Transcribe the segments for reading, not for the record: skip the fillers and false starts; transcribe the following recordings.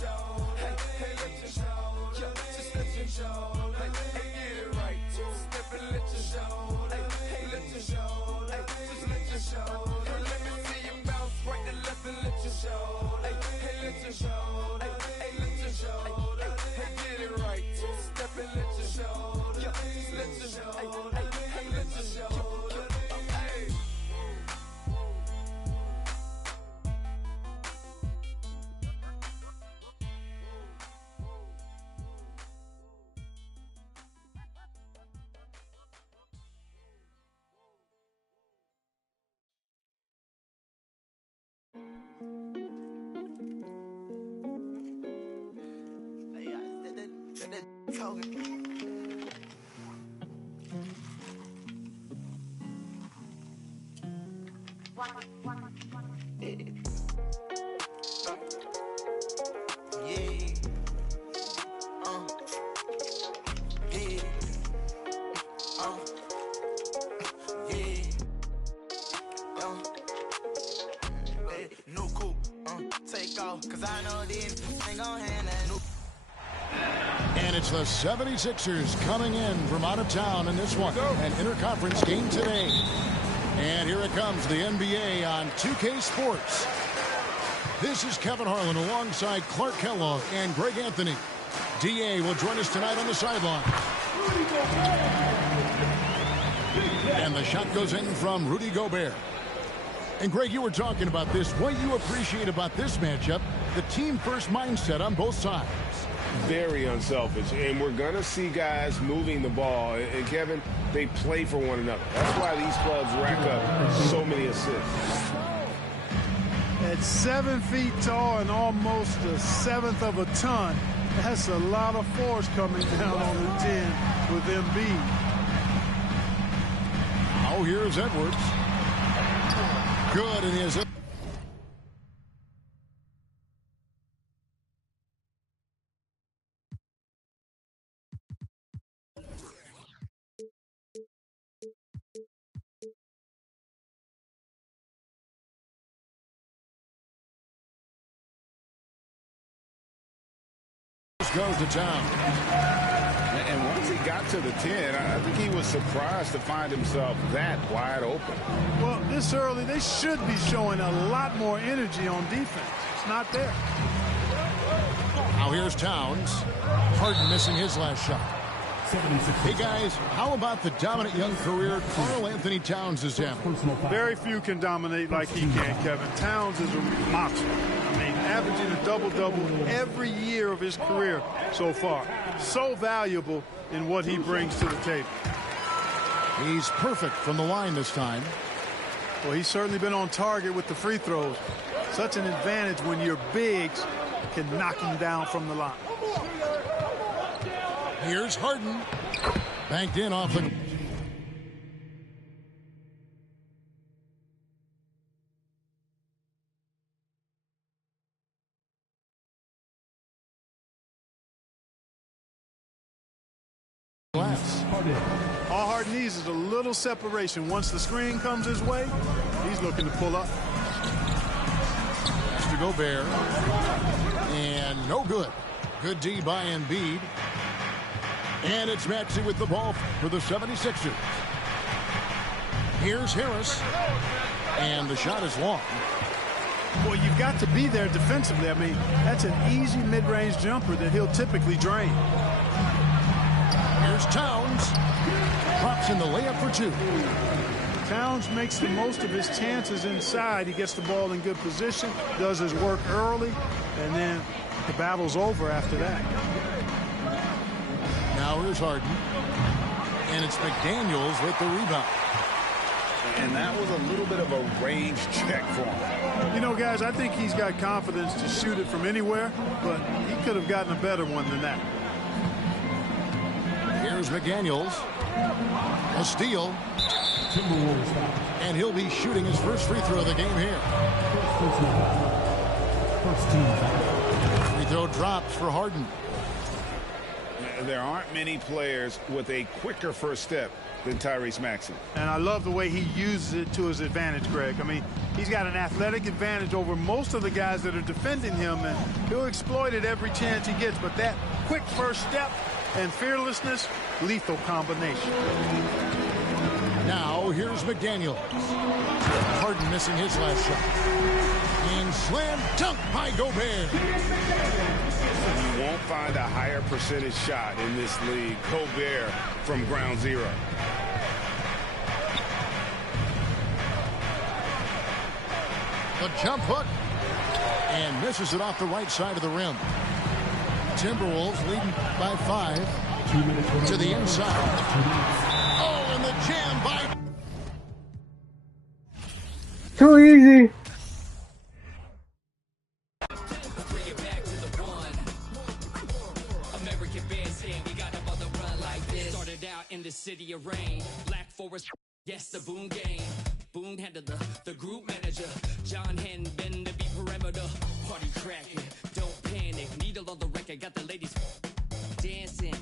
Hey, hey, let your shoulder. Just let your shoulder. Hey, hey, get it right. Step and let your shoulder. Hey, hey, let your shoulder. Hey, just let your shoulder. Hey, let me see you bounce right to left and let your shoulder. Hey, hey, let your shoulder. Hey, hey, let your shoulder. Hey, hey, get it right. Step and let your shoulder. Just let your shoulder. Hey, hey, let your shoulder. Hey. And it's the 76ers coming in from out of town in this one, an interconference game today. And here it comes, the NBA on 2K Sports. This is Kevin Harlan alongside Clark Kellogg and Greg Anthony. DA will join us tonight on the sideline. And the shot goes in from Rudy Gobert. And Greg, you were talking about this. What you appreciate about this matchup, the team-first mindset on both sides. Very unselfish, and we're going to see guys moving the ball. And, Kevin, they play for one another. That's why these clubs rack up so many assists. At 7 feet tall and almost a seventh of a ton, that's a lot of force coming down on the 10 with Embiid. Oh, here's Edwards. Good, and he is it. Goes to town. And once he got to the 10, I think he was surprised to find himself that wide open. Well, this early, they should be showing a lot more energy on defense. It's not there. Now here's Towns. Harden missing his last shot. Hey, guys, how about the dominant young career Karl Anthony Towns is having? Very few can dominate like he can, Kevin. Towns is a monster. I mean, averaging a double-double every year of his career so far. So valuable in what he brings to the table. He's perfect from the line this time. Well, he's certainly been on target with the free throws. Such an advantage when your bigs can knock him down from the line. Here's Harden. Banked in off the... glass. All Harden needs is a little separation. Once the screen comes his way, he's looking to pull up. That's to Gobert. And no good. Good D by Embiid. And it's Maxey with the ball for the 76ers. Here's Harris. And the shot is long. Well, you've got to be there defensively. I mean, that's an easy mid-range jumper that he'll typically drain. Here's Towns. Drops in the layup for two. Towns makes the most of his chances inside. He gets the ball in good position, does his work early, and then the battle's over after that. Now here's Harden. And it's McDaniels with the rebound. And that was a little bit of a range check for him. You know, guys, I think he's got confidence to shoot it from anywhere, but he could have gotten a better one than that. Here's McDaniels. A steal. And he'll be shooting his first free throw of the game here. Free throw drops for Harden. There aren't many players with a quicker first step than Tyrese Maxey. And I love the way he uses it to his advantage, Greg. I mean, he's got an athletic advantage over most of the guys that are defending him, and he'll exploit it every chance he gets. But that quick first step and fearlessness, lethal combination. Now, here's McDaniels. Harden missing his last shot. And slam dunk by Gobert. You won't find a higher percentage shot in this league. Gobert from ground zero. The jump hook. And misses it off the right side of the rim. Timberwolves leading by 5 to the inside. Oh, and the jam by... Too easy. In the city of rain, Black Forest, yes, the Boone game. Boone handled the group manager. John Henn been to be perimeter. Party cracking, don't panic. Needle on the record, got the ladies dancing.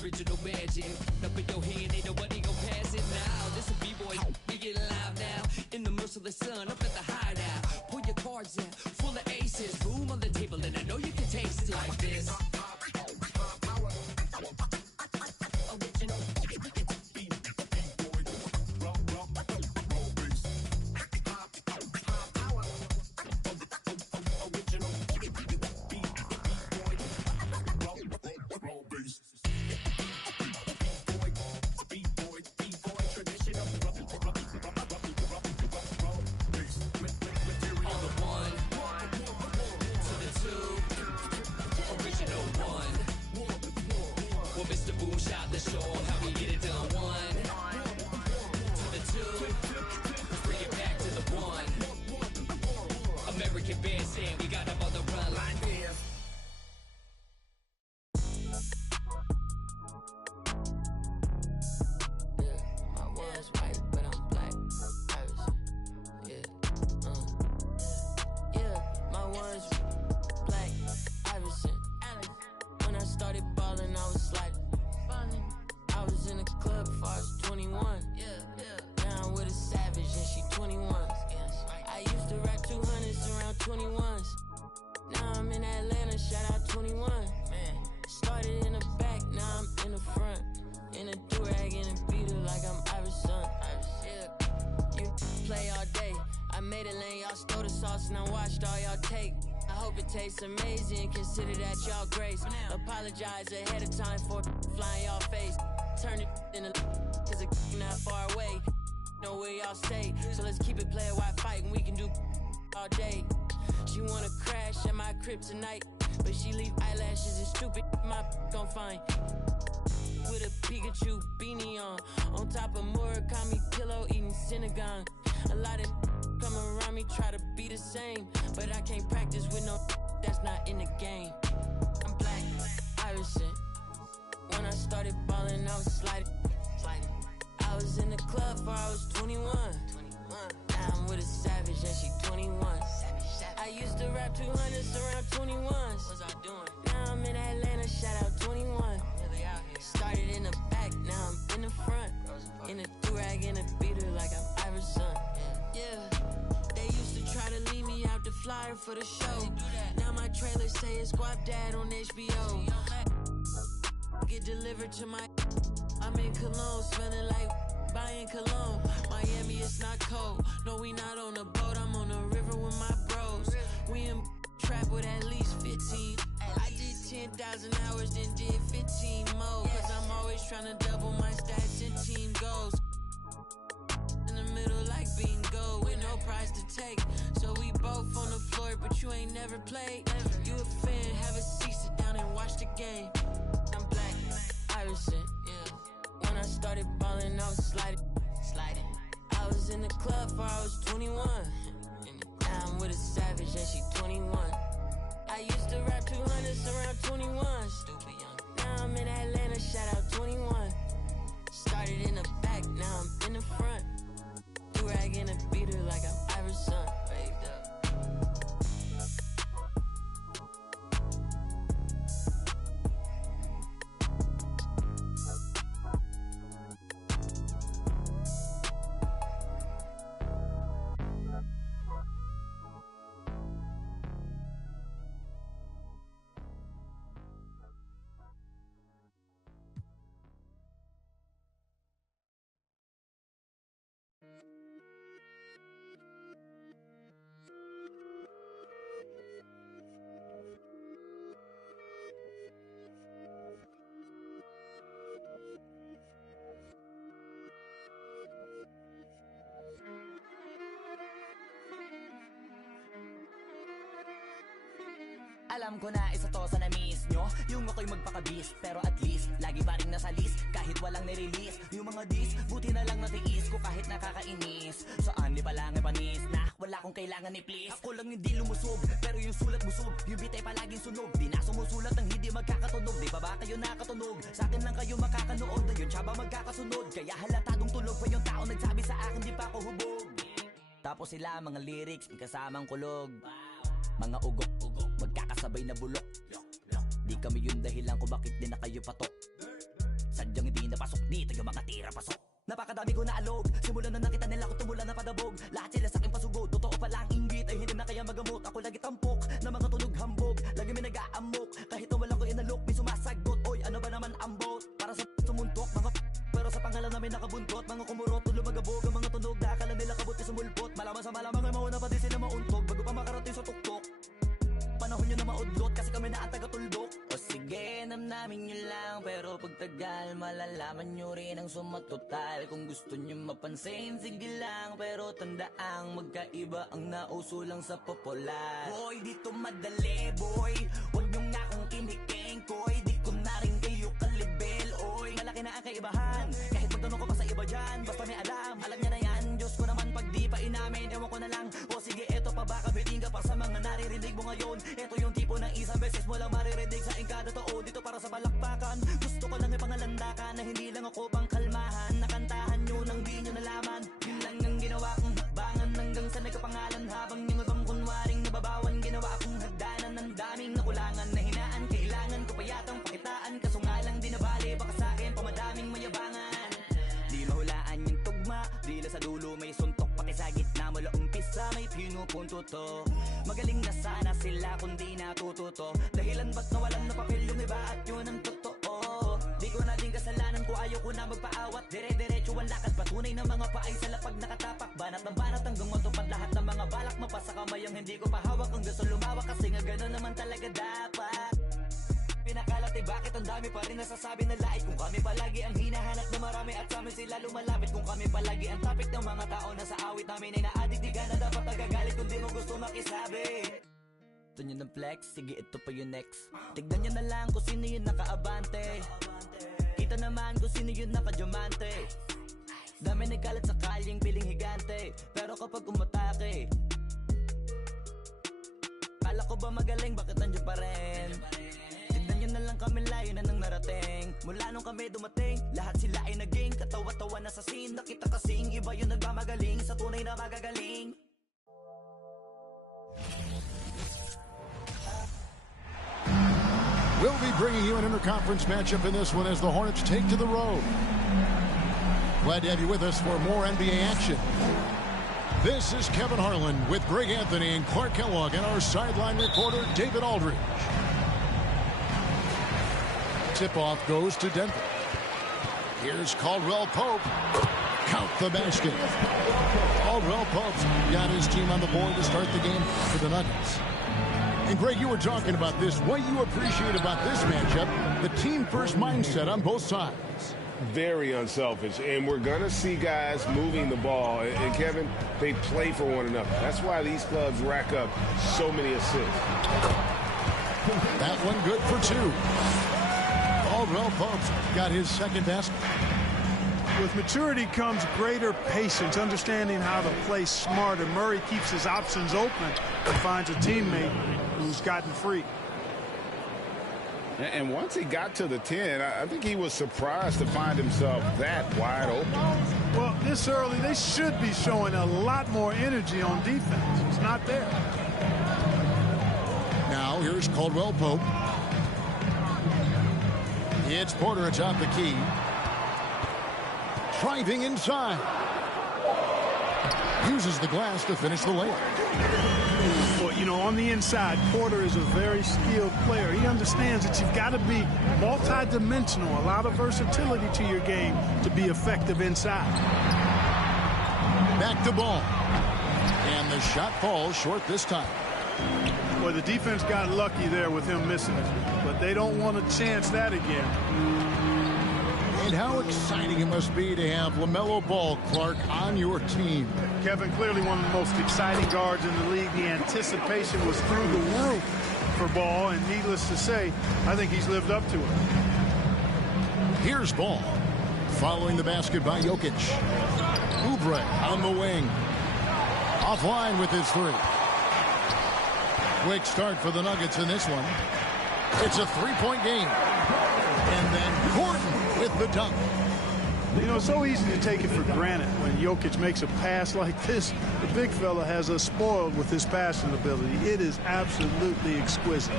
Original magic up in your hand, ain't nobody gon' pass it now. This a B-boy, we get live now. In the merciless sun, up at the hideout. Pull your cards out, full of aces. Boom on the table, and I know you can taste it like this. Tastes amazing, consider that y'all grace. Apologize ahead of time for flying y'all face. Turn it in a cause it's not far away. Know where y'all stay, so let's keep it player while fighting. We can do all day. She wanna crash at my crib tonight, but she leave eyelashes and stupid my gon' find. With a Pikachu beanie on top of Murakami pillow eating Synagogue. A lot of come around me try to be the same, but I can't practice with no that's not in the game. I'm Black Iverson. When I started balling, I was sliding. I was in the club before I was 21. Now I'm with a savage and she 21. I used to rap 200s around 21s. What's I doing? Now I'm in Atlanta, shout out 21. Started in the back, now I'm in the front. In a do-rag and a beater like I'm Iverson. Yeah. They used to try to leave me out the flyer for the show. Now my trailer say it's Guap Dad on HBO. Get delivered to my... I'm in Cologne, smelling like buying cologne. Miami, it's not cold. No, we not on a boat. I'm on the river with my bros. We in trap with at least 15. I did 10,000 hours, then did 15 more. Cause I'm always trying to double my stats and team goals. In the middle like bingo, with no prize to take. So we both on the floor, but you ain't never played. You a fan, have a seat, sit down and watch the game. I'm Black Iverson, yeah. When I started balling, I was sliding. I was in the club before I was 21. Now I'm with a savage and she 21. I used to rap 200s around 21. Stupid young. Now I'm in Atlanta, shout out 21. Started in the back, now I'm in the front. Do-rag and a beater like I'm Iverson. Waved up. Alam ko na isa to sa na-miss nyo, yung ako'y magpakabis, pero at least lagi pa rin nasa list kahit walang nirelease. Yung mga dis, buti na lang natiis ko kahit nakakainis. Saan di pa lang panis na wala akong kailangan ni please. Ako lang hindi lumusog, pero yung sulat busog. Yung bitay palaging sunog, di na sumusulat ang hindi magkakatunog. Di ba ba kayo nakatunog? Sa akin lang kayo makakanood, na yun siya ba magkakasunod? Kaya halatadong tulog pa yung tao nagsabi sa akin di pa ako hubog. Tapos sila mga lyrics, may kasamang kulog. Mga ugok, magkakasabay na bulok. Di kami yung dahilan kung bakit di na kayo patok. Sadyang hindi napasok dito yung mga tira pasok. Napakadami ko na alog, simulan na nakita nila ko tumula na padabog. Lahat sila sa akin pasugod, totoo pala ang inggit ay hindi na kaya magamot. Ako lagi tampok, na mga tunog hambog. Lagi may nag-aamok, kahit na walang ko inalok. May sumasagot, oy ano ba naman ang bot? Para sa sumuntok, mga pero sa pangalan namin nakabuntot. Mga kumurot, tulo magabog, ang mga tunog na akala nila kabot ka sumulpot. Malaman sa malamang ay mauna pa din sila mauntog bago pa makarating sa tuktok. Panahon nyo na maudlot kasi kami na ang taga-tuldok. O sige, namnamin nyo lang, pero pagtagal malalaman nyo rin ang sumatotal. Kung gusto nyo mapansin, sige lang, pero tandaang magkaiba ang nauso lang sa popular. Boy, dito madali, boy, huwag nyo nga akong kiniking, koy. Di ko na rin kayo kalibel, oy. Malaki na ang kaibahan, kahit magtanong ko pa sa iba dyan. Basta may alam niya na yan. Diyos ko naman pag di pa inamin, ewan ko na lang. O sige, eto pa baka biting ka para sa mga naririnig mo ngayon. Ito yung tipo ng isang beses mo lang maririnig sa engkada totoo. Dito para sa balakbakan, gusto ko lang ipangalandakan na hindi lang ako pang kalmahan. Nakantahan nyo nang di nyo nalaman. Yun lang ang ginawa kong hakbangan hanggang sa nagkapangalan. Habang yung ibang kunwaring nababawan, ginawa akong hagdanan ng daming nakulangan na hinaan. Kailangan ko pa yatang pakitaan, kaso nga lang di nabali. Baka sa akin pamadaming mayabangan. Di mahulaan yung tugma, dila sa dulo may suntok. Pati sa gitna mula umpisa may pinupunto to. Magaling na sana sila kung di natututo. Dahilan ba't nawalan na papel yung iba at yun ang totoo. Di ko na din kasalanan ko, ayaw ko na magpaawat. Dire-diretso ang lakad, patunay ng mga paay sa lapag nakatapak. Banat ng banat hanggang matupad lahat ng mga balak. Mapasa kamay ang hindi ko pahawak ang gusto lumawak. Kasi nga gano'n naman talaga dapat. Pinakalati bakit ang dami pa rin nasasabi na lait. Kung kami palagi ang hinahanap na marami at sa amin sila lumalapit. Kung kami palagi ang topic ng mga tao na sa awit namin ay na-addict. Di ka na dapat nagagalit kung di mo gusto makisabi. Ito nyo ng flex, sige ito pa yung next. Tignan nyo na lang kung sino yung nakaabante. Kita naman kung sino yung nakadiamante. Dami nagkalat sa kalyeng piling higante. Pero kapag umatake, kala ko ba magaling, bakit nandiyan pa rin? Tignan nyo na lang kami, layo na nang narating. Mula nung kami dumating, lahat sila ay naging katawa-tawa na sa scene. Nakita kasing iba yung nagmamagaling sa tunay na magagaling. We'll be bringing you an interconference matchup in this one as the Hornets take to the road. Glad to have you with us for more NBA action. This is Kevin Harlan with Greg Anthony and Clark Kellogg and our sideline reporter, David Aldridge. Tip-off goes to Denver. Here's Caldwell Pope. Count the basket. Caldwell Pope's got his team on the board to start the game for the Nuggets. And Greg, you were talking about this. What you appreciate about this matchup, the team-first mindset on both sides. Very unselfish, and we're going to see guys moving the ball. And Kevin, they play for one another. That's why these clubs rack up so many assists. That one good for two. Caldwell Pope's got his second basket. With maturity comes greater patience, understanding how to play smarter. Murray keeps his options open and finds a teammate who's gotten free. And once he got to the 10, I think he was surprised to find himself that wide open. Well, this early, they should be showing a lot more energy on defense. It's not there. Now, here's Caldwell Pope. It's Porter atop the key. Driving inside. Uses the glass to finish the layup. Well, you know, on the inside, Porter is a very skilled player. He understands that you've got to be multi-dimensional, a lot of versatility to your game to be effective inside. Back to ball. And the shot falls short this time. Well, the defense got lucky there with him missing it, but they don't want to chance that again. And how exciting it must be to have LaMelo Ball, Clark, on your team. Kevin, clearly one of the most exciting guards in the league. The anticipation was through the roof for Ball, and needless to say, I think he's lived up to it. Here's Ball. Following the basket by Jokic. Oubre on the wing. Offline with his three. Quick start for the Nuggets in this one. It's a three-point game. And then Gordon with the dunk. You know, it's so easy to take it for granted when Jokic makes a pass like this. The big fella has us spoiled with his passing ability. It is absolutely exquisite.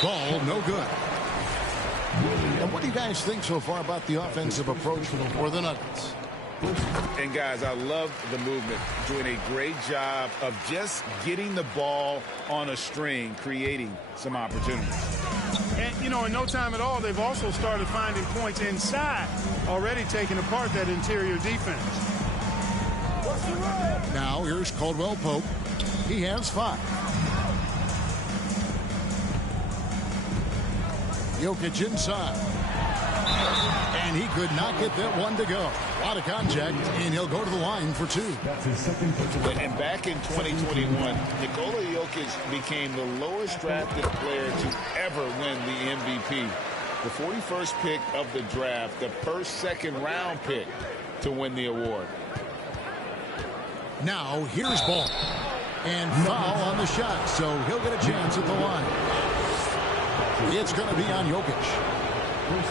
Ball no good. And what do you guys think so far about the offensive approach for the Nuggets? And guys, I love the movement. Doing a great job of just getting the ball on a string, creating some opportunities. And, you know, in no time at all, they've also started finding points inside, already taking apart that interior defense. Now here's Caldwell Pope. He has 5. Jokic inside. And he could not get that one to go. A lot of contact, and he'll go to the line for 2. And back in 2021, Nikola Jokic became the lowest drafted player to ever win the MVP. The 41st pick of the draft, the first second-round pick to win the award. Now here's Ball. And foul on the shot, so he'll get a chance at the line. It's going to be on Jokic.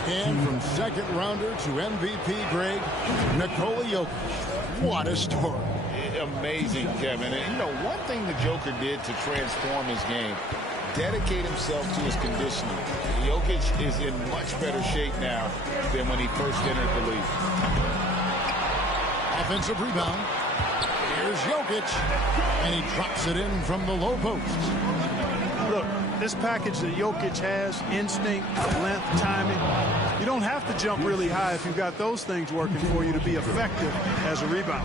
And from second rounder to MVP grade, Nikola Jokic. What a story. Amazing, Kevin. And, you know, one thing the Joker did to transform his game, dedicate himself to his conditioning. Jokic is in much better shape now than when he first entered the league. Offensive rebound. Here's Jokic. And he drops it in from the low post. Look, this package that Jokic has, instinct, length, timing, you don't have to jump really high if you've got those things working for you to be effective as a rebounder.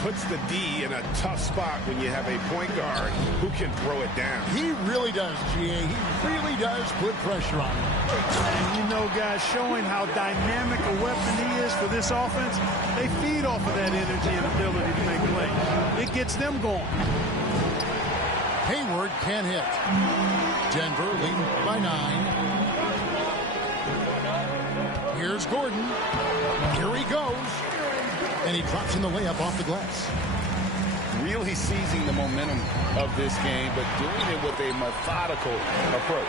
Puts the D in a tough spot when you have a point guard who can throw it down. He really does, GA. He really does put pressure on him. And you know, guys, showing how dynamic a weapon he is for this offense, they feed off of that energy and ability to make plays. It gets them going. Hayward can't hit. Denver leading by 9. Here's Gordon. Here he goes. And he drops in the layup off the glass. Really seizing the momentum of this game, but doing it with a methodical approach.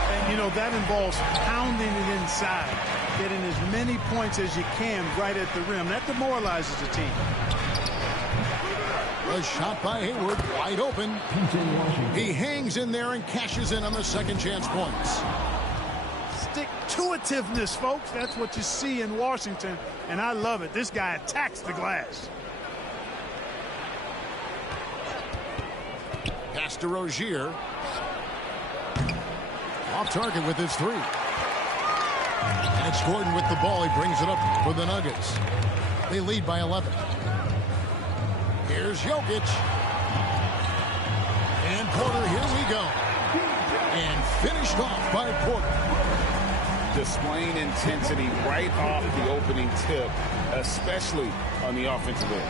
And, you know, that involves pounding it inside, getting as many points as you can right at the rim. That demoralizes the team. A shot by Hayward, wide open. He hangs in there and cashes in on the second chance points. Stick-to-itiveness, folks. That's what you see in Washington, and I love it. This guy attacks the glass. Pass to Rozier. Off target with his 3. And it's Gordon with the ball. He brings it up for the Nuggets. They lead by 11. Here's Jokic. And Porter, here we go. And finished off by Porter. Displaying intensity right off the opening tip, especially on the offensive end.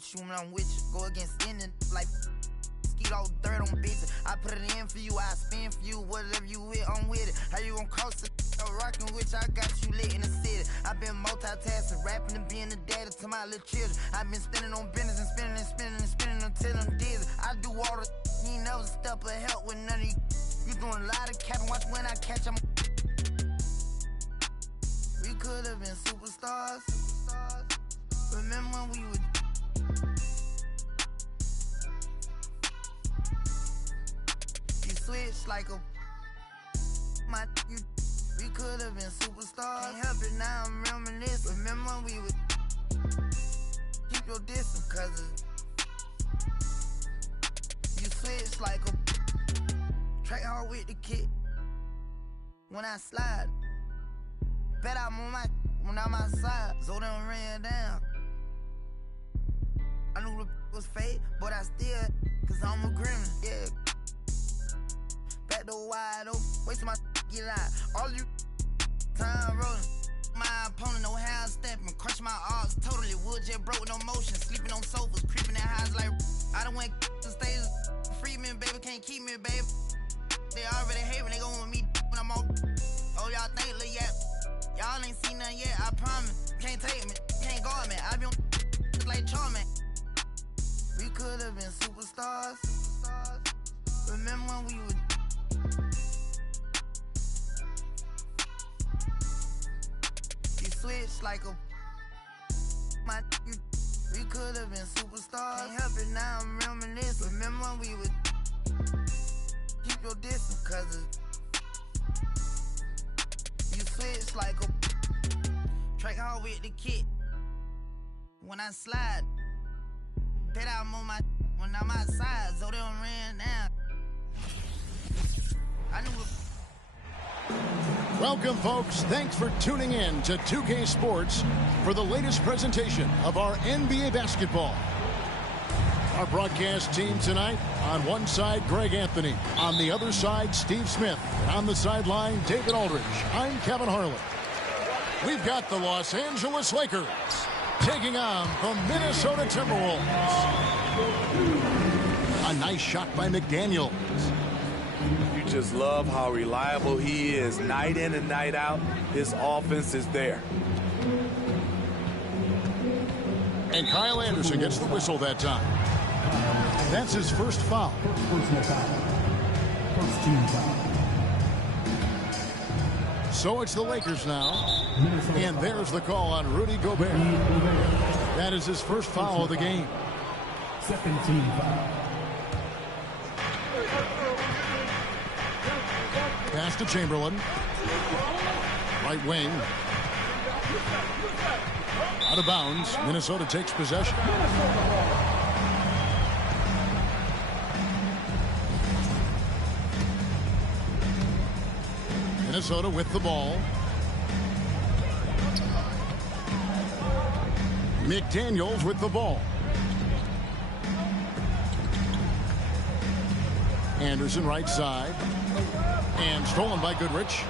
with you when I'm with you. Go against any like skeet all dirt on bitches. I put it in for you, I spin for you. Whatever you with, I'm with it. How you gon' cross the rockin' with you? I got you lit in the city. I been multitasking, rapping and being the daddy to my little children. I been spending on business and spending and spending and spending until I'm dizzy. I do all the you ain't never step of help with none of you. You doing a lot of capping, watch when I catch them. We could have been superstars. Remember when we would. You switch like a. My you. We could have been superstars. Can't help it now, I'm reminiscing. Remember when we would. Keep your distance, cause you switch like a. Track hard with the kid. When I slide. Bet I'm on my. When I'm outside. So them ran down. I knew the was fake, but I still, cause I'm a gremlin, yeah. Back door wide open, wait till my get out. All you time rolling. My opponent, no hand stepping, crush my arms totally. Wood jet broke, no motion, sleeping on sofas, creeping in highs like I done went to stages. Free me, baby, can't keep me, baby. They already hate me, they gon' want me when I'm on. Oh, y'all think, look, yeah. Y'all ain't seen nothing yet, I promise. Can't take me, can't guard me. I be on like Charmin. We could have been superstars. Remember when we would. You switch like a. My you. We could have been superstars. Can't help it now, I'm reminiscing. Remember when we would. Keep your distance, cause you switch like a. Track hard with the kid. When I slide. Bet I'm on my when I'm outside, so they don't ran down. I knew it. Welcome, folks. Thanks for tuning in to 2K Sports for the latest presentation of our NBA basketball. Our broadcast team tonight, on one side, Greg Anthony. On the other side, Steve Smith. And on the sideline, David Aldridge. I'm Kevin Harlan. We've got the Los Angeles Lakers taking on the Minnesota Timberwolves. A nice shot by McDaniels. You just love how reliable he is night in and night out. His offense is there. And Kyle Anderson gets the whistle that time. That's his first foul. Personal foul. First team foul. So it's the Lakers now. And there's the call on Rudy Gobert. That is his first foul of the game. Second team foul. Pass to Chamberlain. Right wing. Out of bounds. Minnesota takes possession. Minnesota with the ball. McDaniels with the ball. Anderson right side. And stolen by Goodrich.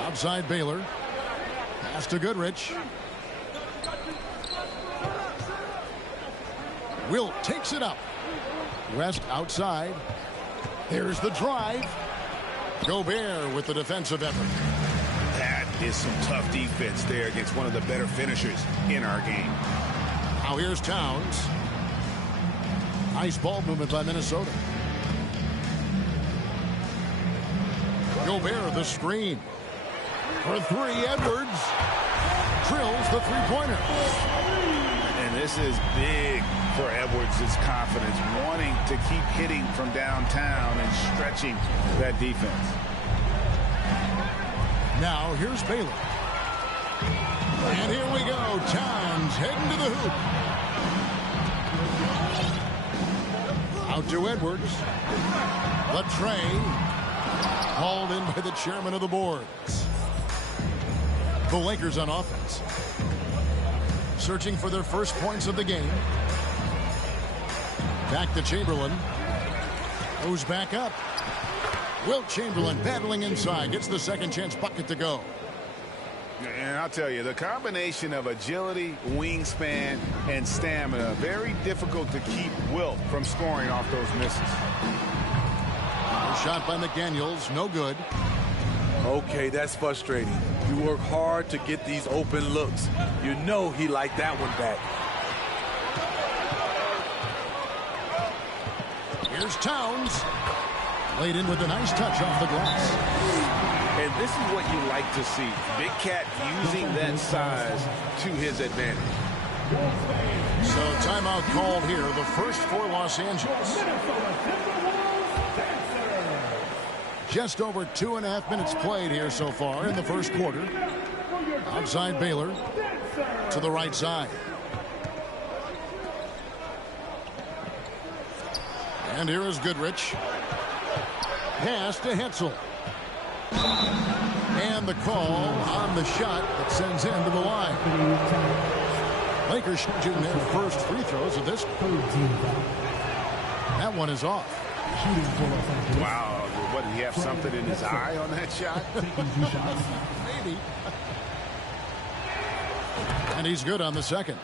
Outside Baylor. Pass to Goodrich. Wilt takes it up. West outside. There's the drive. Gobert with the defensive effort. That is some tough defense there against one of the better finishers in our game. Now here's Towns. Nice ball movement by Minnesota. Gobert the screen. For three, Edwards. Drills the three-pointer. And this is big for Edwards' confidence, wanting to keep hitting from downtown and stretching that defense. Now here's Baylor. And here we go. Towns heading to the hoop. Out to Edwards. Latrey. Hauled in by the chairman of the boards. The Lakers on offense. Searching for their first points of the game. Back to Chamberlain. Goes back up. Wilt Chamberlain battling inside. Gets the second chance bucket to go. And I'll tell you, the combination of agility, wingspan, and stamina, very difficult to keep Wilt from scoring off those misses. A shot by McDaniels, no good. Okay, that's frustrating. You work hard to get these open looks. You know he liked that one back. Here's Towns. Laid in with a nice touch off the glass. And this is what you like to see. Big Cat using that size to his advantage. So timeout called here, the first for Los Angeles. Just over 2.5 minutes played here so far in the first quarter. Outside Baylor to the right side. And here is Goodrich. Pass to Hetzel. And the call on the shot that sends him to the line. Lakers shooting their first free throws of this. That one is off. Wow. What, did he have something in his eye on that shot? Maybe. And he's good on the second.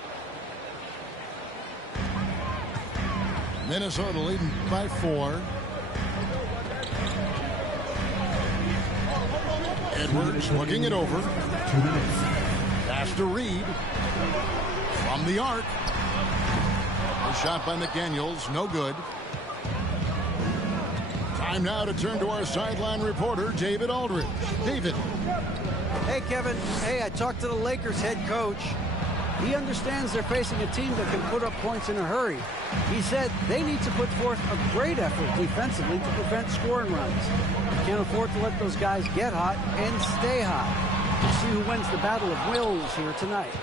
Minnesota leading by 4. Edwards looking it over. Pass to Reed. From the arc. A shot by McDaniels, no good. Time now to turn to our sideline reporter, David Aldridge. David. Hey, Kevin. Hey, I talked to the Lakers head coach. He understands they're facing a team that can put up points in a hurry. He said they need to put forth a great effort defensively to prevent scoring runs. Can't afford to let those guys get hot and stay hot. We'll see who wins the battle of wills here tonight.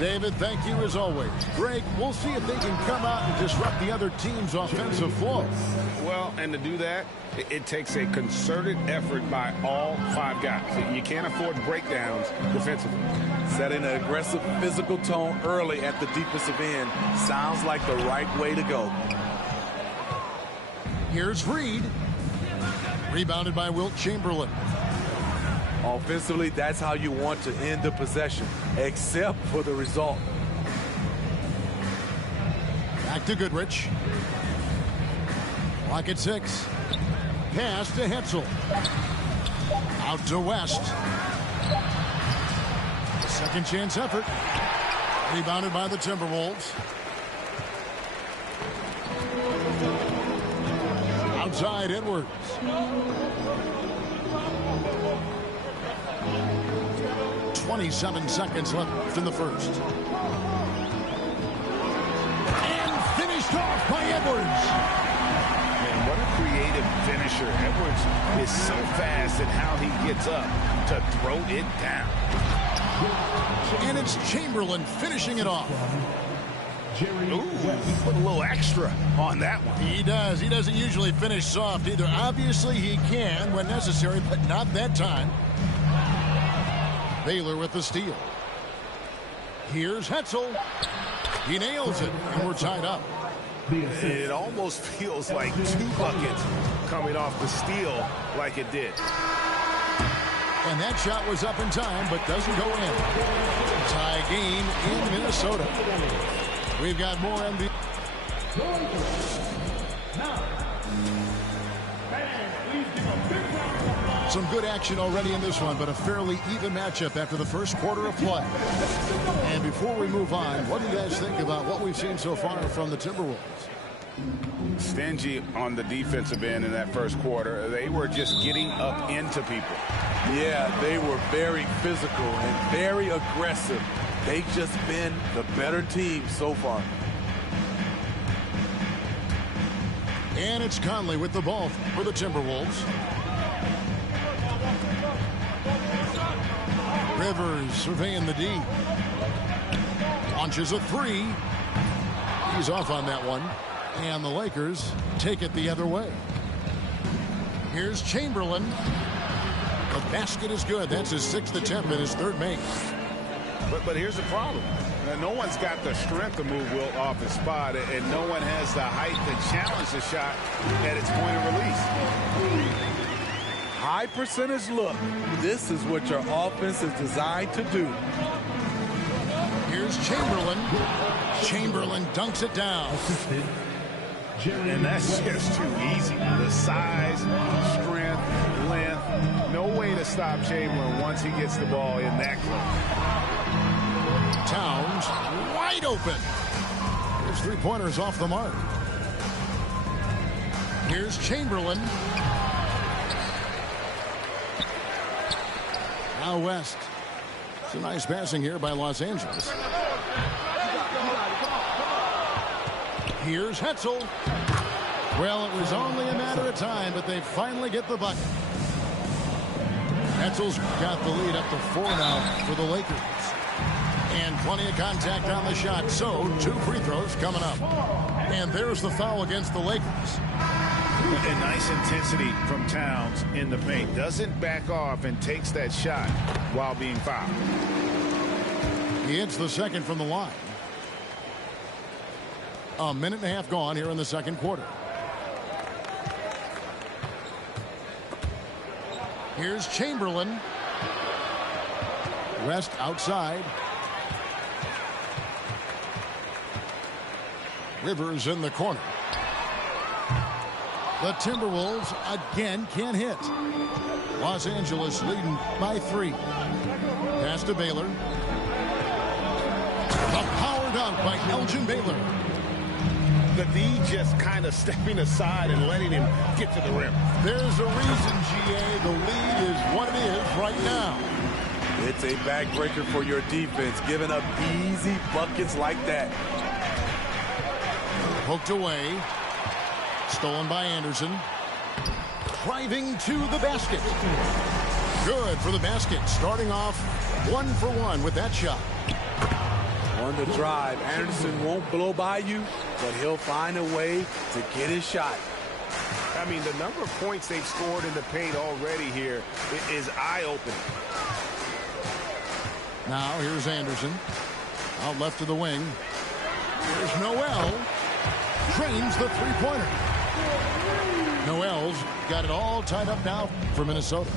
David, thank you as always. Greg, we'll see if they can come out and disrupt the other team's offensive flow. Well, and to do that, it takes a concerted effort by all 5 guys. You can't afford breakdowns defensively. Setting an aggressive physical tone early at the defensive end sounds like the right way to go. Here's Reed. Rebounded by Wilt Chamberlain. Offensively, that's how you want to end the possession, except for the result. Back to Goodrich. Clock at 6. Pass to Hetzel. Out to West. A second chance effort. Rebounded by the Timberwolves. Outside Edwards. .27 seconds left in the first. And finished off by Edwards. Man, what a creative finisher. Edwards is so fast at how he gets up to throw it down. And it's Chamberlain finishing it off. Ooh, put a little extra on that one. He does. He doesn't usually finish soft either. Obviously, he can when necessary, but not that time. Baylor with the steal. Here's Hetzel. He nails it, and we're tied up. It almost feels like 2 buckets coming off the steal like it did. And that shot was up in time, but doesn't go in. Tie game in Minnesota. We've got more NBA. Some good action already in this one, but a fairly even matchup after the first quarter of play. And before we move on, what do you guys think about what we've seen so far from the Timberwolves? Stingy on the defensive end in that first quarter. They were just getting up into people. Yeah, they were very physical and very aggressive. They've just been the better team so far. And it's Conley with the ball for the Timberwolves. Rivers surveying the D. Launches a 3. He's off on that one. And the Lakers take it the other way. Here's Chamberlain. The basket is good. That's his 6th attempt and his 3rd make. But here's the problem. No one's got the strength to move Wilt off his spot, and no one has the height to challenge the shot at its point of release. high percentage look. This is what your offense is designed to do. Here's Chamberlain. Chamberlain dunks it down. And that's just too easy. The size, strength, length. No way to stop Chamberlain once he gets the ball in that close. Towns wide open. His three-pointers off the mark. Here's Chamberlain. Now West. It's a nice passing here by Los Angeles. Here's Hetzel. Well, it was only a matter of time, but they finally get the bucket. Hetzel's got the lead up to 4 now for the Lakers. And plenty of contact on the shot, so 2 free throws coming up. And there's the foul against the Lakers. A nice intensity from Towns in the paint. Doesn't back off and takes that shot while being fouled. He hits the second from the line. A minute and a half gone here in the second quarter. Here's Chamberlain. West outside. Rivers in the corner. The Timberwolves again can't hit. Los Angeles leading by 3. Pass to Baylor. The power dunk by Elgin Baylor. The D just kind of stepping aside and letting him get to the rim. There's a reason, GA. The lead is what it is right now. It's a backbreaker for your defense, giving up easy buckets like that. Poked away. Stolen by Anderson. Driving to the basket. Good for the basket. Starting off 1 for 1 with that shot. On the drive, Anderson won't blow by you, but he'll find a way to get his shot. I mean, the number of points they've scored in the paint already here is eye-opening. Now here's Anderson. Out left to the wing. Here's Noel. Drains the three-pointer. Noel's got it all tied up now for Minnesota.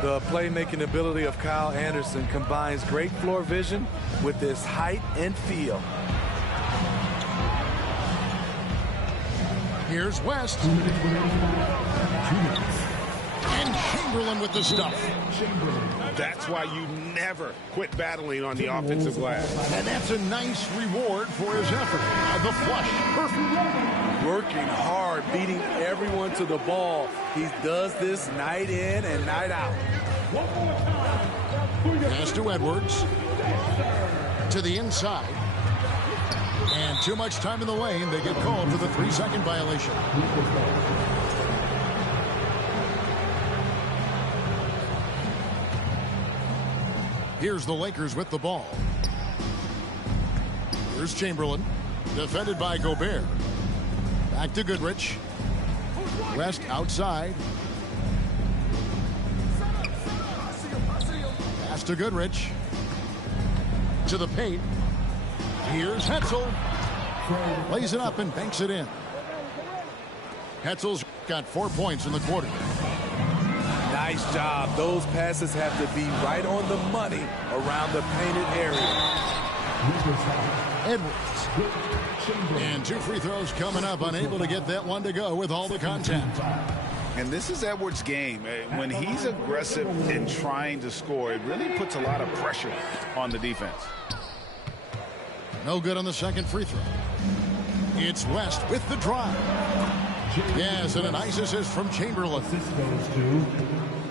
The playmaking ability of Kyle Anderson combines great floor vision with his height and feel. Here's West. And Chamberlain with the stuff. That's why you never quit battling on the offensive glass. And that's a nice reward for his effort. The flush. Perfect. Working hard, beating everyone to the ball. He does this night in and night out. Pass to Edwards. To the inside. And too much time in the lane. They get called for the 3-second violation. Here's the Lakers with the ball. Here's Chamberlain. Defended by Gobert. Back to Goodrich. West outside. Pass to Goodrich. To the paint. Here's Hetzel. Lays it up and banks it in. Hetzel's got 4 points in the quarter. Nice job. Those passes have to be right on the money around the painted area. Edwards. And 2 free throws coming up. Unable to get that one to go with all the contact. And this is Edwards' game. When he's aggressive and trying to score, it really puts a lot of pressure on the defense. No good on the second free throw. It's West with the drive. Yes, and a nice assist from Chamberlain.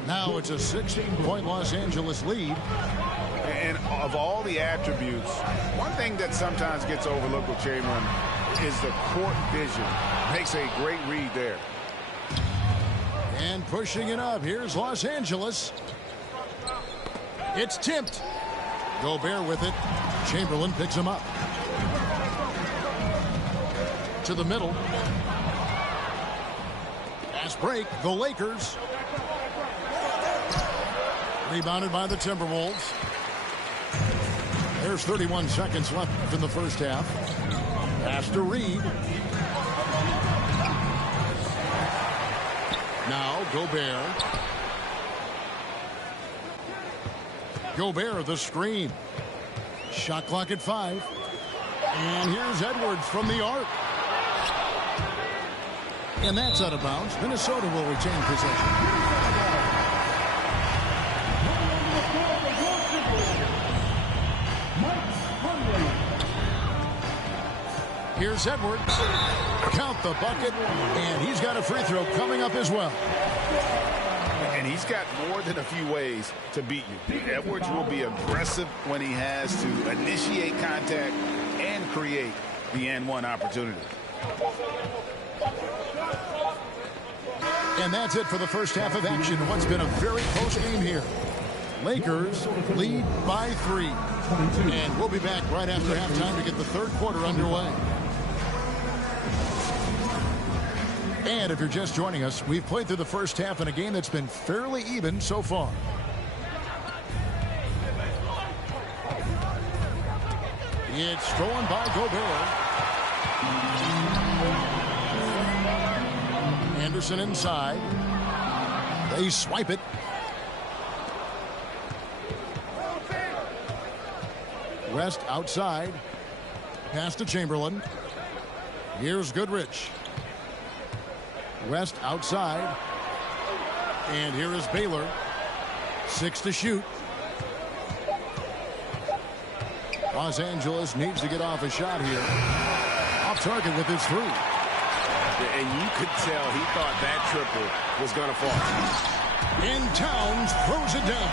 Now it's a 16-point Los Angeles lead. And of all the attributes, one thing that sometimes gets overlooked with Chamberlain is the court vision. Makes a great read there. And pushing it up. Here's Los Angeles. It's tipped. Gobert with it. Chamberlain picks him up. To the middle. Fast break. The Lakers. Rebounded by the Timberwolves. There's 31 seconds left in the first half. Pass to Reed. Now Gobert. Gobert, the screen. Shot clock at 5. And here's Edwards from the arc. And that's out of bounds. Minnesota will retain possession. Here's Edwards. Count the bucket. And he's got a free throw coming up as well. And he's got more than a few ways to beat you. Edwards will be aggressive when he has to initiate contact and create the and-one opportunity. And that's it for the first half of action. What's been a very close game here. Lakers lead by 3. And we'll be back right after halftime to get the third quarter underway. And if you're just joining us, we've played through the first half in a game that's been fairly even so far. It's stolen by Gobert. Anderson inside. They swipe it. West outside. Pass to Chamberlain. Here's Goodrich. West outside. And here is Baylor. 6 to shoot. Los Angeles needs to get off a shot here. Off target with his 3. And you could tell he thought that triple was going to fall. And Towns throws it down.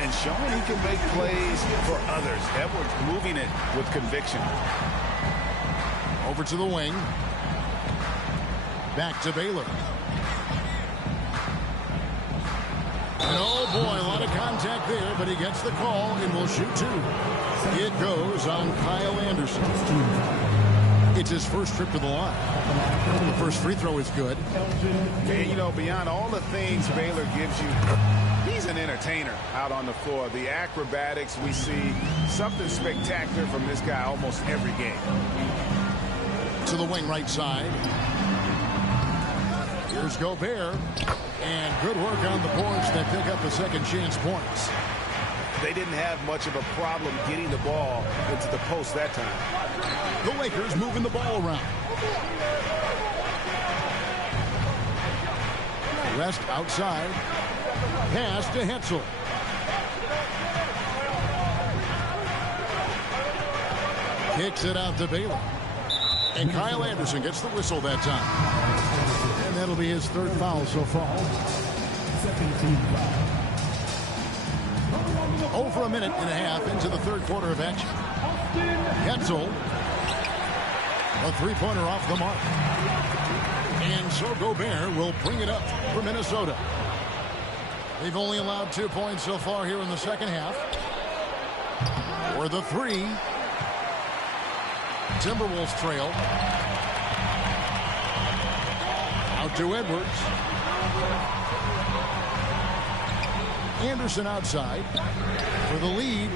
And showing he can make plays for others. Edwards moving it with conviction. Over to the wing. Back to Baylor. And oh boy, a lot of contact there, but he gets the call and will shoot 2. It goes on Kyle Anderson. It's his first trip to the line. The first free throw is good. And you know, beyond all the things Baylor gives you, he's an entertainer out on the floor. The acrobatics we see, something spectacular from this guy almost every game. To the wing right side. Here's Gobert. And good work on the boards that pick up the second chance points. They didn't have much of a problem getting the ball into the post that time. The Lakers moving the ball around. West outside. Pass to Hetzel. Kicks it out to Baylor. And Kyle Anderson gets the whistle that time. And that'll be his 3rd foul so far. Second team foul. Over a minute and a half into the third quarter of action. Hetzel. A 3-pointer off the mark. And so Gobert will bring it up for Minnesota. They've only allowed 2 points so far here in the second half. For the 3. Timberwolves trail. Out to Edwards. Anderson outside for the lead.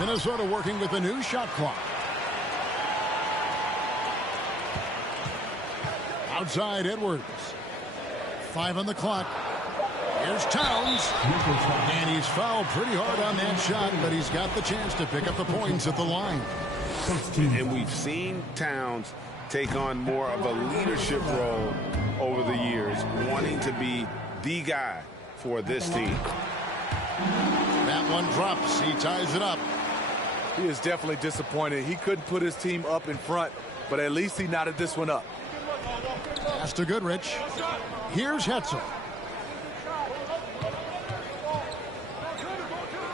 Minnesota working with a new shot clock. Outside Edwards. 5 on the clock. Here's Towns. And he's fouled pretty hard on that shot, but he's got the chance to pick up the points at the line. And we've seen Towns take on more of a leadership role over the years, wanting to be the guy for this team. That one drops. He ties it up. He is definitely disappointed. He couldn't put his team up in front, but at least he knotted this one up. Pass to Goodrich. Here's Hetzel.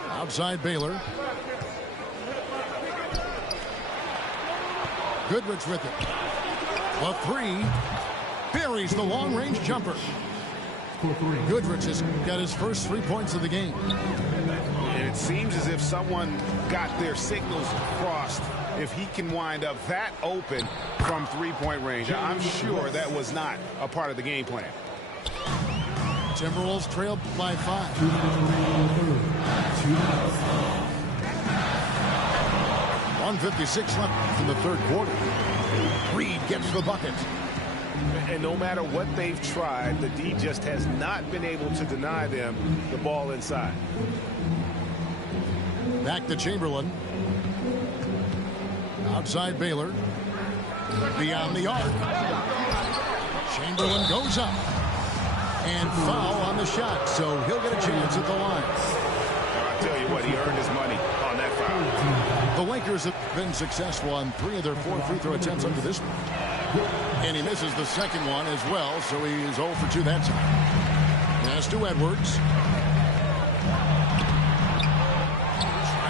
Outside Baylor. Goodrich with it. The 3. Buries the long-range jumper. Goodrich has got his first 3 points of the game. And it seems as if someone got their signals crossed. If he can wind up that open from 3-point range, I'm sure that was not a part of the game plan. Timberwolves trail by 5. 1:56 left in the third quarter. Reed gets the bucket. And no matter what they've tried, the D just has not been able to deny them the ball inside. Back to Chamberlain. Outside Baylor. Beyond the arc. Chamberlain goes up. And foul on the shot, so he'll get a chance at the line. I'll tell you what, he earned his money on that foul. The Lakers have been successful on 3 of their 4 free throw attempts up to this point. And he misses the second one as well, so he's 0 for 2 that time. Pass to Edwards.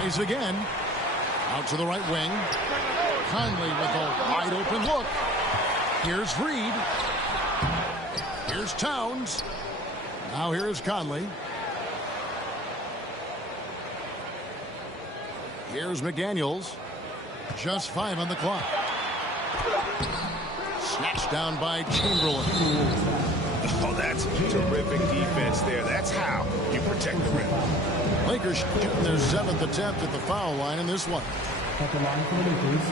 Tries again. Out to the right wing. Conley with a wide open look. Here's Reed. Here's Towns. Now here is Conley. Here's McDaniels. Just 5 on the clock. Snatched down by Chamberlain. Oh, that's terrific defense there. That's how you protect the rim. Lakers shooting their 7th attempt at the foul line in this one. At the line for the Lakers,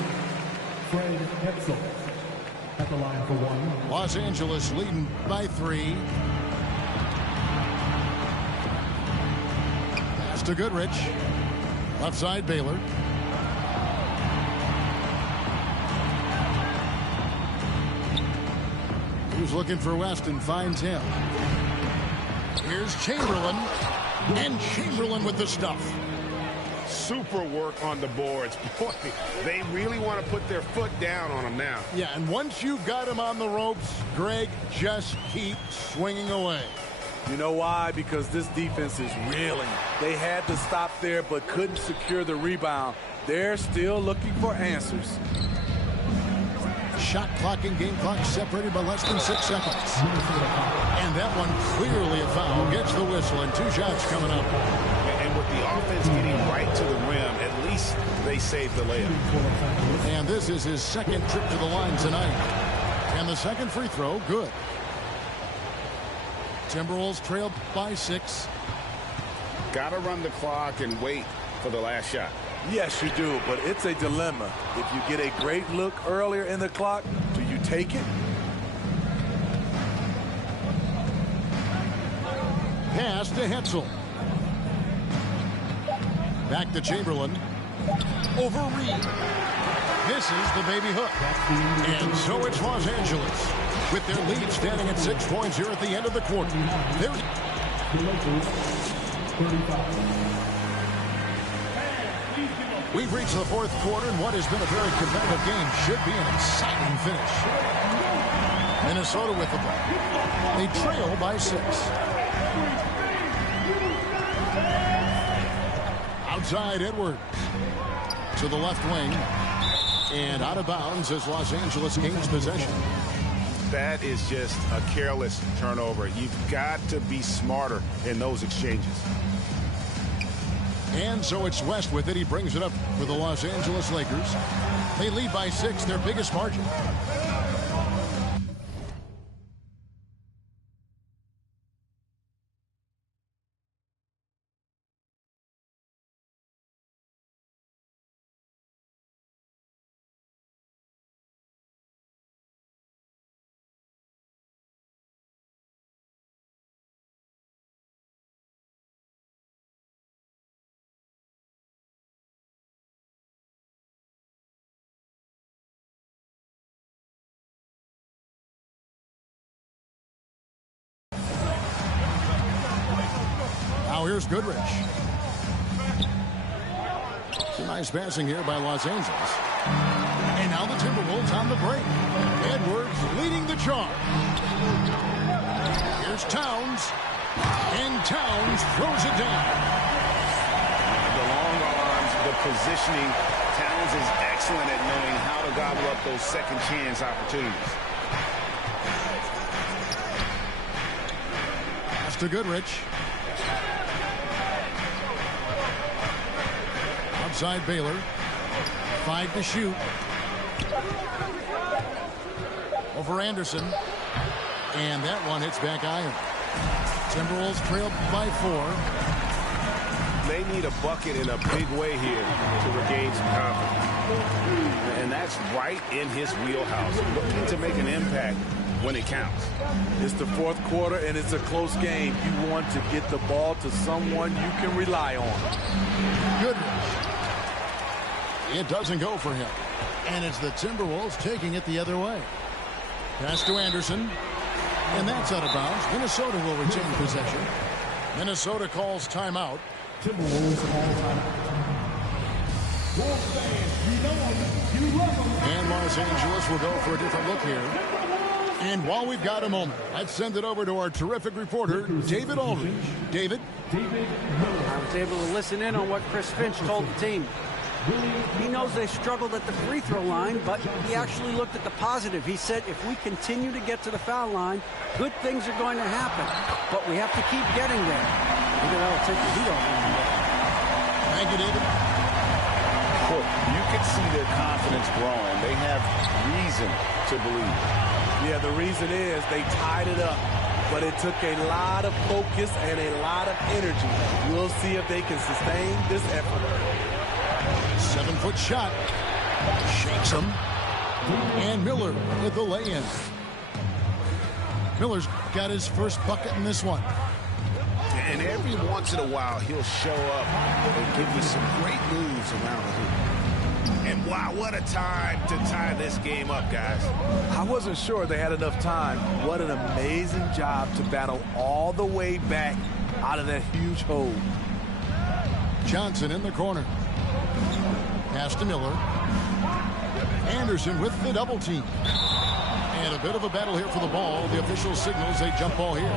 Fred Hetzel. At the line for 1. Los Angeles leading by 3. Pass to Goodrich. Left side Baylor. Who's looking for West and finds him. Here's Chamberlain. And Chamberlain with the stuff. Super work on the boards. Boy, they really want to put their foot down on him now. Yeah, and once you've got him on the ropes, Greg, just keep swinging away. You know why? Because this defense is reeling. They had to stop there but couldn't secure the rebound. They're still looking for answers. Shot clock and game clock separated by less than 6 seconds. And that one clearly a foul. Gets the whistle and 2 shots coming up. And with the offense getting right to the rim, at least they saved the layup. And this is his 2nd trip to the line tonight. And the 2nd free throw, good. Timberwolves trailed by 6. Got to run the clock and wait for the last shot. Yes, you do, but it's a dilemma. If you get a great look earlier in the clock, do you take it? Pass to Hetzel. Back to Chamberlain. Over Reed. Misses the baby hook. And so it's Los Angeles with their lead standing at 6 points here at the end of the quarter. We've reached the 4th quarter, and what has been a very competitive game should be an exciting finish. Minnesota with the ball. They trail by 6. Outside Edwards to the left wing. And out of bounds as Los Angeles gains possession. That is just a careless turnover. You've got to be smarter in those exchanges. And so it's West with it. He brings it up for the Los Angeles Lakers. They lead by 6, their biggest margin. Now here's Goodrich. Some nice passing here by Los Angeles. And now the Timberwolves on the break. Edwards leading the charge. Here's Towns. And Towns throws it down. The long arms, the positioning. Towns is excellent at knowing how to gobble up those second chance opportunities. Pass to Goodrich. Outside Baylor. 5 to shoot. Over Anderson. And that one hits back iron. Timberwolves trailed by 4. They need a bucket in a big way here to regain some confidence. And that's right in his wheelhouse. Looking to make an impact when it counts. It's the fourth quarter, and it's a close game. You want to get the ball to someone you can rely on. Goodness. It doesn't go for him. And it's the Timberwolves taking it the other way. Pass to Anderson. And that's out of bounds. Minnesota will retain possession. Minnesota calls timeout. Timberwolves call timeout. And Los Angeles will go for a different look here. And while we've got a moment, let's send it over to our terrific reporter, David Aldridge. David? I was able to listen in on what Chris Finch told the team. He knows they struggled at the free throw line, but he actually looked at the positive. He said, if we continue to get to the foul line, good things are going to happen. But we have to keep getting there. Maybe that'll take the heat off him. Thank you, David. You can see their confidence growing. They have reason to believe. Yeah, the reason is they tied it up, but it took a lot of focus and a lot of energy. We'll see if they can sustain this effort. 7-foot shot. Shakes him. And Miller with the lay-in. Miller's got his first bucket in this one. And every once in a while, he'll show up and give you some great moves around the hoop. And wow, what a time to tie this game up, guys. I wasn't sure they had enough time. What an amazing job to battle all the way back out of that huge hole. Johnson in the corner. Pass to Miller. Anderson with the double team. And a bit of a battle here for the ball. The official signals a jump ball here.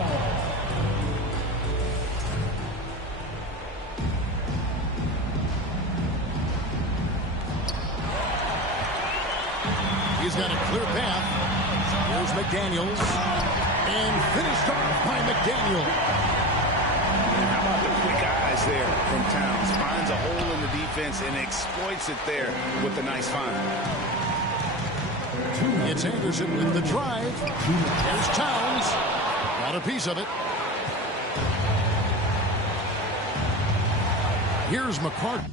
He's got a clear path. Here's McDaniels. And finished off by McDaniel. And how about the quick eyes there from Towns? Finds a hole in the defense and exploits it there with a nice find. It's Anderson with the drive. There's Towns. Got a piece of it. Here's McCarty.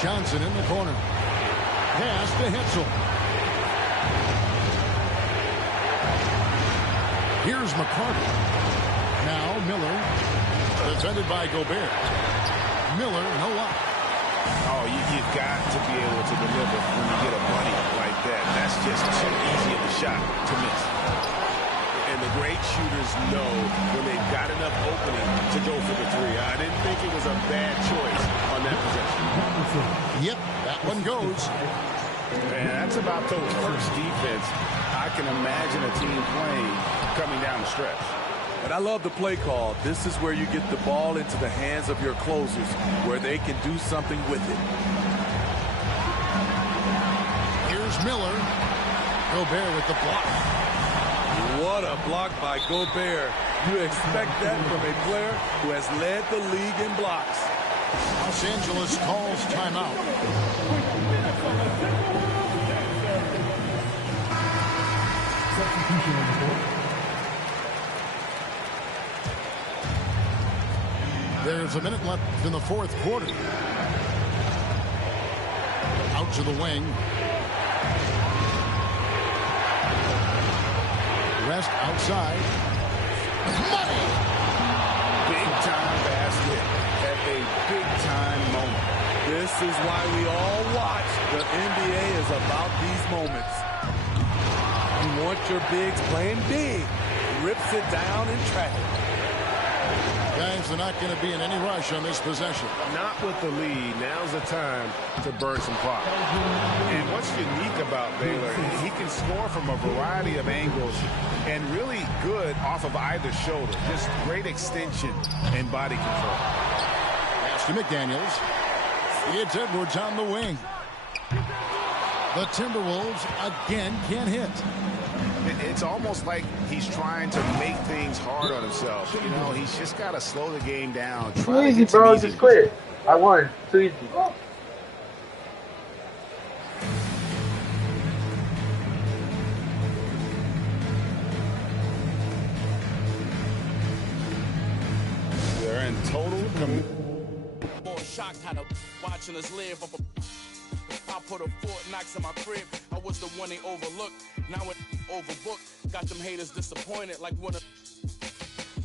Johnson in the corner. Pass to Hetzel. Here's McCarty. Now Miller. Defended by Gobert. Miller, no luck. Oh, you've got to be able to deliver when you get a bunny like that. That's just too easy of a shot to miss. And the great shooters know when they've got enough opening to go for the three. I didn't think it was a bad choice on that possession. Yep, that one goes. And that's about the first defense I can imagine a team playing coming down the stretch. And I love the play call. This is where you get the ball into the hands of your closers, where they can do something with it. Here's Miller. Gobert with the block. What a block by Gobert. You expect that from a player who has led the league in blocks. Los Angeles calls timeout. Substitution on the court. There's a minute left in the fourth quarter. Out to the wing. Rest outside. Money! Big time basket at a big time moment. This is why we all watch. The NBA is about these moments. You want your bigs playing big. Rips it down in traffic. Guys, they're not going to be in any rush on this possession. Not with the lead. Now's the time to burn some clock. And what's unique about Baylor, he can score from a variety of angles and really good off of either shoulder. Just great extension and body control. Pass to McDaniels. It's Edwards on the wing. The Timberwolves again can't hit. It's almost like he's trying to make things hard on himself. You know, he's just got to slow the game down. Too easy, bro. Just quit. I won. Too easy. They're in total shocked how the watching us live up a. I put a Fort Knox in my crib. I was the one they overlooked. Now it overbooked. Got them haters disappointed like one of.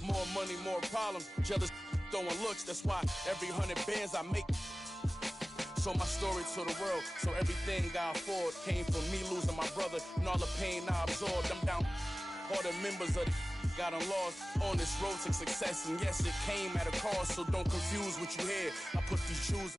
More money, more problems. Jealous throwing looks. That's why every 100 bands I make. So my story to the world. So everything I afford came from me losing my brother and all the pain I absorbed. I'm down. All the members of the got lost on this road to success. And yes, it came at a cost. So don't confuse what you hear. I put these shoes.